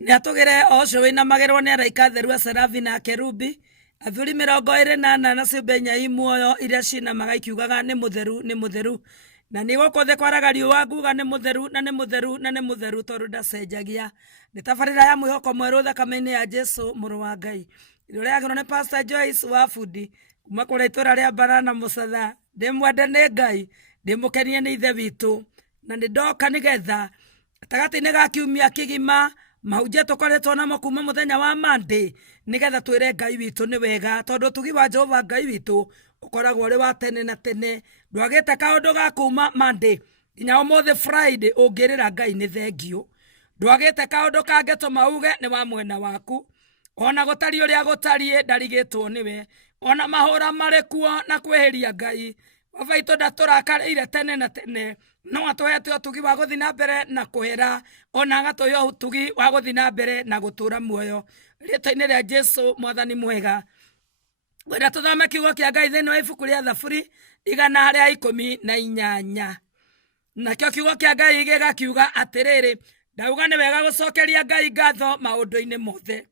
Nĩ atũgĩre o ũcio wĩna magerwo nĩ araika theru a Serafi na Kerubi, athuri 28 na ciũmbe inya muoyo iria cinamaga ikiugaga nĩ mũtheru nĩ mũtheru. Na nĩ gũkũ thĩ kwaraga riũa nguga nĩ mũtheru na nĩ mũtheru na nĩ mũtheru tondũ ndacenjagia. Nĩ tabarĩra ya mwĩhoko mwerũ thakame-inĩ ya Jesũ mũrũ wa Ngai. Irio rĩagĩrwo nĩ Pastor Joyce wa Bundi kuma kũrĩa itũũra rĩa Barana Mũcatha. Ndĩmwende nĩ Ngai, ndĩmũkenie nĩ ithe witũ, na nĩ ndoka nĩgetha gatagatĩ-inĩ ga kiumia kĩgima mahunjia tũkoretwo namo kuma mũthenya wa Monday nĩgetha twĩre Ngai witũ nĩ wega tondũ ũtugi wa Jehova Ngai witũ ũkoragwo ũrĩ wa tene na tene. Ndwagĩte kaũndũ ga kuma Monday nginya ũmũthĩ Friday ũngĩrĩra Ngai nĩ thengio. Ndwagĩte kaũndũ kangĩtũma uge nĩ wa mwena waku, ona gũtari ũrĩa gũtariĩ ndarigĩtwo nĩwe, ona mahũra marĩ kuo na kwĩhĩria Ngai baba itũ ndatũrakarĩire tene na tene, no atũhete ũtugi wa gũthiĩ na mbere na kũhera, ona agatũhe ũtugi wa gũthiĩ na mbere na gũtũra muoyo. Rĩĩtwa-inĩ rĩa Jesũ mwathani mwega, ngwenda tũthome kiugo kĩa Ngai thĩinĩ wa ibuku rĩa Thaburi 118. Nakĩo kiugo kĩa Ngai gĩgakiuga atĩrĩrĩ: ndauga nĩ wega gũcokeria Ngai ngatho maũndũ-inĩ mothe,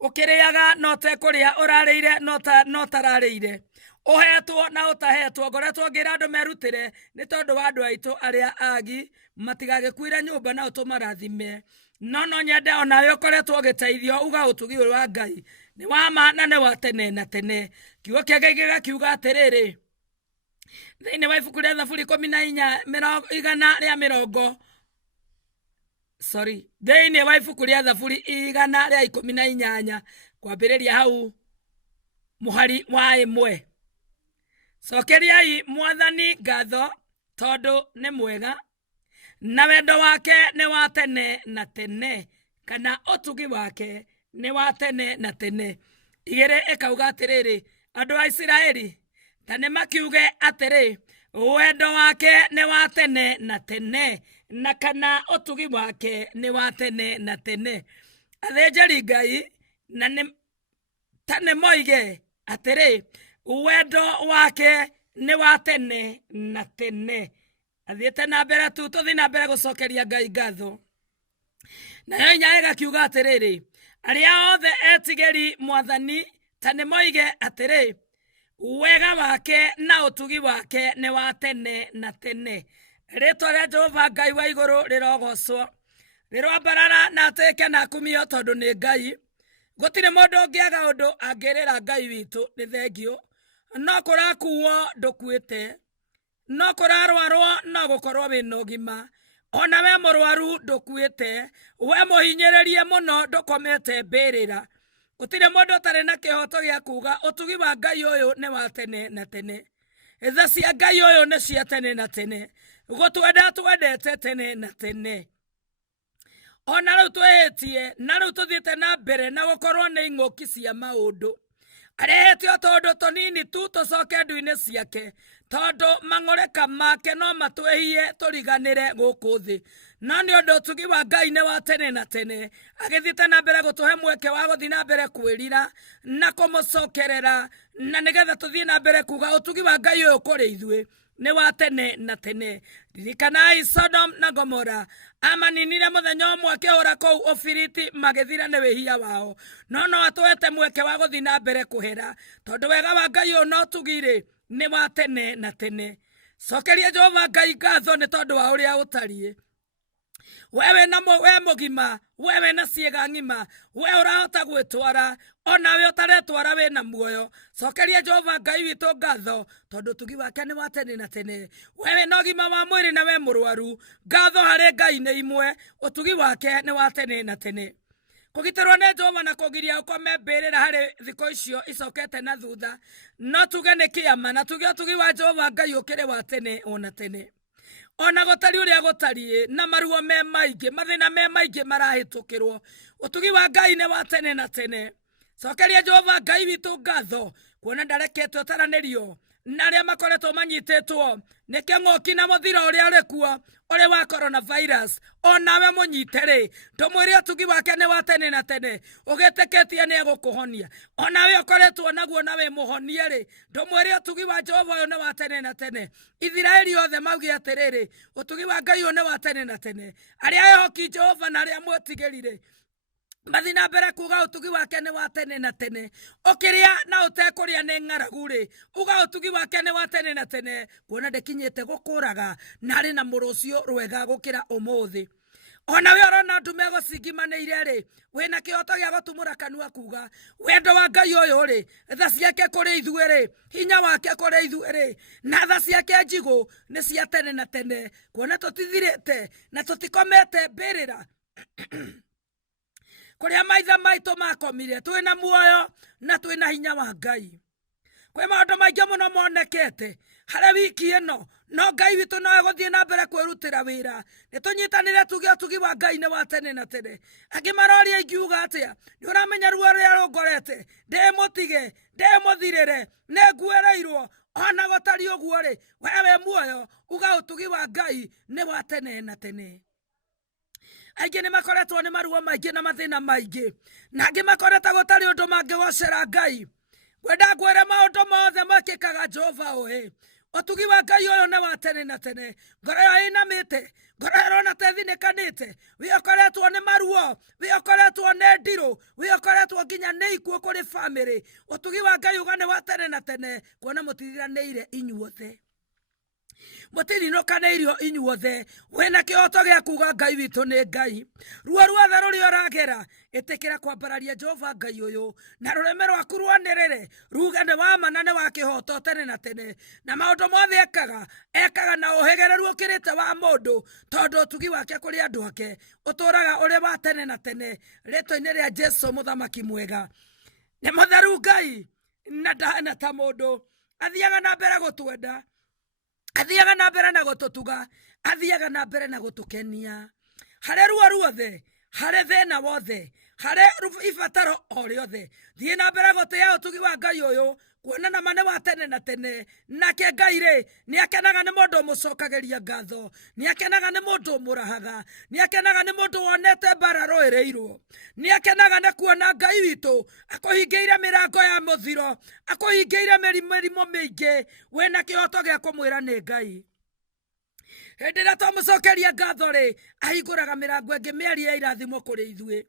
ũkĩrĩaga no ũtekũrĩa, ũrarĩire no ũtararĩire, ũhetwo na ũtahetwo. Ngoretwo ngĩra andũ merutĩre nĩ tondũ wa andũ aitũ arĩa agi matigagĩkuire nyũmba na ũtũmarathime. No nyende onawe ũkoretwo ũgĩteithio uga ũtugi ũyũ wa Ngai nĩ wa ma na nĩ wa tene na tene. Kiugo kĩa Ngai gĩgakiuga atĩrĩrĩ thĩinĩ wa ibuku rĩa Thaburi 118 kwambĩrĩria hau mũhari wa 1. Cokeriai Mwathani ngatho tondũ nĩ mwega, na wendo wake nĩ wa tene na tene, kana ũtugi wake nĩ wa tene na tene. 2 ĩkauga atĩrĩrĩ: andũ a Isiraeli ta nĩ makiuge atĩrĩ, wendo wake nĩ wa tene na tene, na kana ũtugi wake nĩ wa tene na tene. Athĩnjĩri Ngai ta nĩ moige atĩrĩ, wendo wake nĩ wa tene na tene. Athiĩte na mbere tũthiĩ na mbere gũcokeria Ngai ngatho. Nayo inya ĩgakiuga atĩrĩrĩ: arĩa othe etigĩri Mwathani ta nĩ moige atĩrĩ, wega wake na ũtugi wake nĩ wa tene na tene. Rĩĩtwa rĩa Jehova Ngai wa igũrũ rĩrogocwo, rĩrwambarara na atĩĩke na kumio tondũ nĩ Ngai. Gũtirĩ mũndũ ũngĩaga ũndũ angĩrĩra Ngai witũ nĩ thengio. No kũrakuo ndũkuĩte, no kũrarwarwo no gũkorwo wĩna ũgima. Ona we mũrwaru ndũkuĩte, we mũhinyĩrĩrie mũno ndũkomete mbĩrĩra. Gũtirĩ mũndũ ũtarĩ na kĩhoto gĩa kuga ũtugi wa Ngai ũyũ nĩ wa tene na tene. Tha cia Ngai ũyũ nĩ cia tene na tene, gũtwenda twendete tene na tene. Ona rĩu twĩhĩtie na rĩu tũthiĩte na mbere na gũkorwo nĩ ing'ũki cia maũndũ. Arehete o tondũ tũnini tu tũcoke ndu-inĩ ciake, tondũ mang'ũrĩka make no matwĩhie tũriganĩre gũkũ thĩ. No nĩ ũndũ ũtugi wa Ngai nĩ wa tene na tene, agĩthiĩte na mbere gũtũhe mweke wa gũthiĩ na mbere kwĩrira na kũmũcokerera, na nĩgetha tũthiĩ na mbere kuga ũtugi wa Ngai ũyũ kũrĩ ithuĩ nĩ wa tene na tene. Ririkanai Sodom na Gomora, amaninire mũthenya ũmwe akĩhũra kũu ũbiriti magĩthira nĩ wĩhia wao. No atũhete mweke wa gũthiĩ na mbere kũhera tondũ wega wa Ngai ũyũ no tugire nĩ wa tene na tene. Cokeria Jehova Ngai ngatho nĩ tondũ wa ũrĩa ũtariĩ. We mũgima, we wĩna ciĩga ng'ima, we ũrahota gwĩtwara, ona we ũtaretwara wĩna muoyo. Cokeria Jehova Ngai witũ ngatho tondũ ũtugi wake nĩ wa tene na tene. We wĩna ũgima wa mwĩrĩ na we mũrwaru, ngatho harĩ Ngai nĩ imwe, ũtugi wake nĩ wa tene na tene. Kũgitĩrwo nĩ Jehova na kũgiria ũkome mbĩrĩra harĩ thikũ icio icokete na thutha, no tuge nĩ kĩama na tuge ũtugi wa Jehova Ngai ũkĩrĩ wa tene ona tene. Ona gũtari ũrĩa gũtariĩ na maruo me maingĩ, mathĩna me maingĩ marahĩtũkĩrwo, ũtugi wa Ngai nĩ wa tene na tene. Cokeria Jehova Ngai witũ ngatho kuona ndareketwo taranĩrio na arĩa makoretwo manyitĩtwo nĩ kĩng'ũki na mũthiro ũrĩa ũrĩ kuo ũrĩ wa coronavirus. Onawe mũnyite-rĩ, ndũmwĩre ũtugi wake nĩ wa tene na tene, ũgĩtĩkĩtie nĩ egũkũhonia. Onawe ũkoretwo naguo nawe mũhonie-rĩ, ndũmwĩre ũtugi wa Jehova ũyũ nĩ wa tene na tene. Isiraeli othe mauge atĩrĩrĩ, ũtugi wa Ngai ũyũ nĩ wa tene na tene. Arĩa ehoki Jehova na arĩa mwĩtigĩri-rĩ, mathina mbere kuga utugi wake ni wa tene na tene ukiria na utekuria ni ng'aragu ri uga utugi wake ni wa tene na tene kuona ndekinyite gukuraga na ri na murucio rwega gukira umuthi ona we orona ndume gucingimaneire ri wina kioto gia gutumura kanua kuga wendo wa Ngai uyu ri tha ciake kuri ithue ri hinya wake kuri ithue ri na tha ciake njigu ni cia tene na tene kuona tutithirite na tutikomete mbirira kuria maitha maitu makomire twina muoyo na twina hinya wa Ngai kwe maundu maingi muno monekete hare wiki ino no Ngai witu no eguthie na mbere kwirutira wira nitunyitanire tuge utugi wa Ngai ni wa tene na tene angi maroria ingiuga atia ni uramenya ruo ruria rungorete ndemutige ndemuthirire nenguereirwo ona gutari uguo ri wewe muoyo uga utugi wa Ngai ni wa tene na tene aingi ni makoretwo ni maruo maingi na mathina maingi na angi makoreta gutari undu mangigocera Ngai gwenda ngwire maundu mothe makikaga Jehova uhe utugi wa Ngai uyu ni wa tene na tene ngoro yo inamite ngoro irona tethinikanite wiokoretwo ni maruo wiokoretwo ni ndiru wiokoretwo nginya ni ikuo kuri family utugi wa Ngai uga ni wa tene na tene kuona mutithiraneire inyuothe mutirinukaniirio inyuothe wina kioto gia kuga Ngai witu ni Ngai ruo ruothe ruri uragera itikira kwambararia Jehova Ngai uyu na rureme rwaku rwanirire ruge ni wa ma na ni wa kihoto tene na tene na maundu mothe ekaga na uhigereru ukirite wa mundu tondu utugi wake kuri andu ake uturaga uri wa tene na tene ritwa-ini ria Jesu muthamaki mwega ni mutheru Ngai na ndahana ta mundu athiaga na mbere gutwenda athiaga na mbere na gututuga athiaga na mbere na gutukenia hare ruo ruothe hare thina wothe hare ibataro o riothe thie na mbere gutia utugi wa Ngai uyu kuona na mane wa tene na tene nake Ngai ri ni akenaga ni mundu mucokageria ngatho ni akenaga ni mundu murahaga ni akenaga ni mundu wonete bara roereirwo ni akenaga ni kuona Ngai witu akuhingeire mirango ya muthiro akuhingeire mirimo mingi wena kihoto gia kumwira ni Ngai hindi ria twamucokeria ngatho ri ahinguraga mirango ingi mieri ya irathimo kuri ithue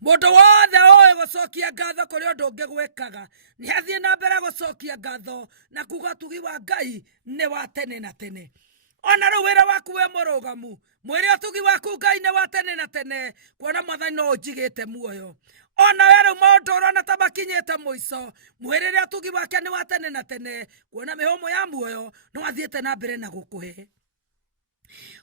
mundu wothe oe gucokia ngatho kuri undu ungi gwikaga ni athie na mbere gucokia ngatho na kuga utugi wa Ngai ni wa tene na tene ona ru wira waku we murugamu mwiri utugi waku Ngai ni wa tene na tene kuona mwathani no njigite muoyo ona we ru maundu urona ta makinyite muico mwiri ria utugi wake ni wa tene na tene kuona mihumo ya muoyo no athiete na mbere na gukuhe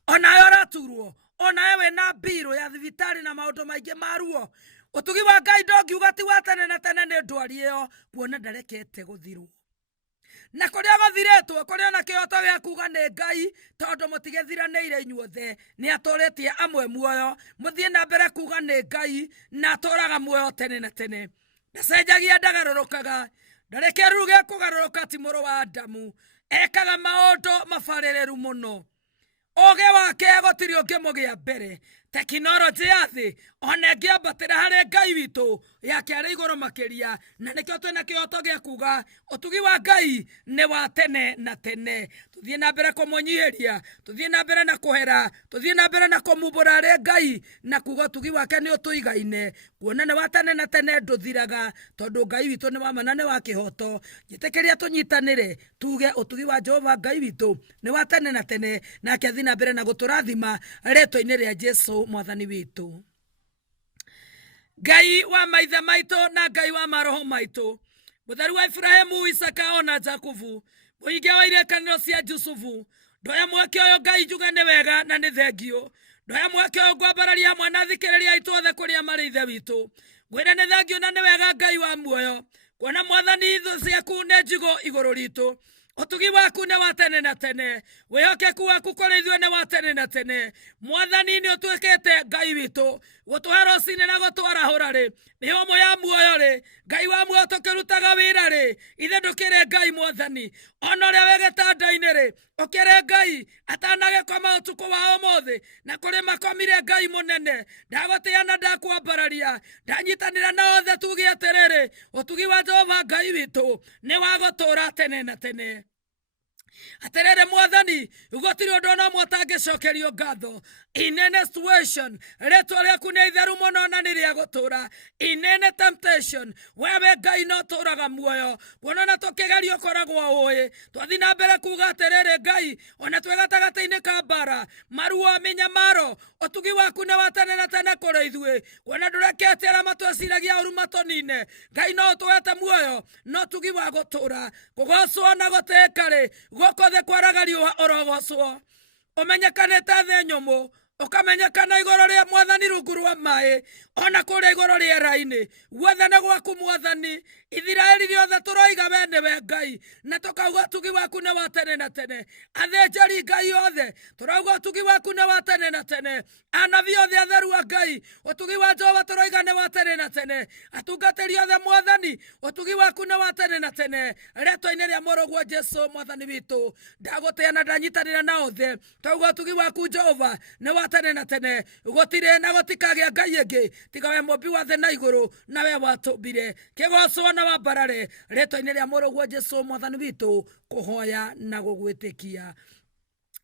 ona yo raturwo ona ewe na biro ya thibitari na maundu maingi maruo utugi wa Ngai ndongiuga ti wa tene na tene ni ndwari iyo kuona ndarekete guthirwo na kuria guthiretwo kuria na kihoto gia kuga ni Ngai tondu mutigethiraneire inyuothe ni aturitie amwe muoyo muthie na mbere kuga ni Ngai na aturaga muoyo tene na tene ndacenjagia ndagarurukaga ndarekeru gia kugaruruka ti muru wa Adamu ekaga maundu mabaririru muno oge wake gutiri ungimugia mbere teknology ya thi ona ngiambatira hari Ngai witu yake ari iguru makiria na nikio twina kihoto gia kuga utugi wa Ngai ni wa tene na tene tuthie na mbere kumunyihiria tuthie na mbere na kuhera tuthie na mbere na kumumbura ari Ngai na kuga utugi wake ni utuigaine kuona ni wa tene na tene nduthiraga tondu Ngai witu ni wa mana ni wa kihoto njitikiria tunyitanire tuge utugi wa Jehova Ngai witu ni wa tene na tene na athie na mbere na guturathima ritwa-ini ria Jesu mwathani witu Ngai wa maithe maitu na Ngai wa maroho maitu mutheru wa Ibrahimu Isaka ona Jakubu muingi wa irekaniro cia Jusufu ndoya mweke uyu Ngai njuga ni wega na ni thengio ndoya mweke uyu ngwambararia hamwe na thikiriria itwothe kuria mari ithe witu ngwira ni thengio na ni wega Ngai wa muoyo kuona mwathani ithu ciaku ni njigo iguru ritu utugi waku ni wa tene na tene wihokeku waku kuri ithue ni wa tene na tene mwathani ni utwikite Ngai witu gutuhe rocini na gutwarahura ri mihomo ya muoyo ri Ngai wa muoyo tukirutaga wira ri ithe ndukire Ngai mwathani ona uria we gitanda-ini ri ukire Ngai atanage koma utuku wa umuthi na kuri makomire Ngai munene ndagutia na ndakwambararia ndanyitanira na othe tugi atiriri utugi wa Jehova Ngai witu ni wa gutura tene na tene aterere mwathani gutiri undu na mwatangicokerio ngatho in any situation retwa riaku ni itheru muno na ni ria gutura in any temptation wewe Ngai no turaga muoyo kuonana tukigerio koragwo ui twathi na mbere kuga aterere Ngai ona twe gatagata-ini ka mbara maruo minyamaro utugi waku ni wa tene na tene kuri ithui kuona ndurekete aria matweciragia uru matonine Ngai no tuwete muoyo no tugi wa gutura kugocwo na gutekari gukothe kwaragario orogocwo umenyekanite the nyumu ukamenyekana igoro ria mwathani rungu rwa mai ona kuria igoro riera-ini guothane gwaku mwathani Ithiraeli riothe turoiga we niwe Ngai na tukauga tugi waku ni wa tene na tene athinjari Ngai othe turauga tugi waku ni wa tene na tene anabii othe atheru a Ngai utugi wa Jehova turoiga ni wa tene na tene atungatiri othe mwathani utugi waku ni wa tene na tene retwa-ini ria mũrũguo Jesu mwathani witu ndaguteana ndanyitanira na othe twauga tugi waku Jehova ni wa tene na tene gutire na gutikagia Ngai ingi tiga we mũmbi wa thĩ na igũrũ na we watumbire kĩgocwo na wambarare retwa-ini ria mũrũguo Jesu mwathani witu kuhoya na gugwitikia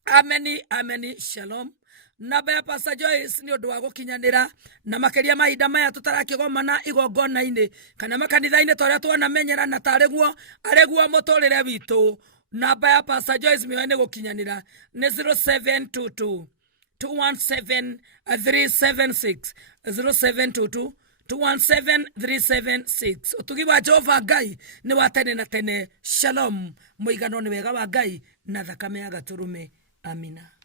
ameni ameni shalom namba ya Pastor Joyce ni undu wa gukinyanira na makiria mahinda maya tutarakigomana igongona-ini kana makanitha-ini toria twanamenyera na tareguo areguo muturire witu namba ya Pastor Joyce mioyo ni gukinyanira ni 0722 217 376 0722 217 376 utugi wa Jehova Ngai ni wa tene na tene shalom muigano ni wega wa Ngai na thakame ya gaturume amina.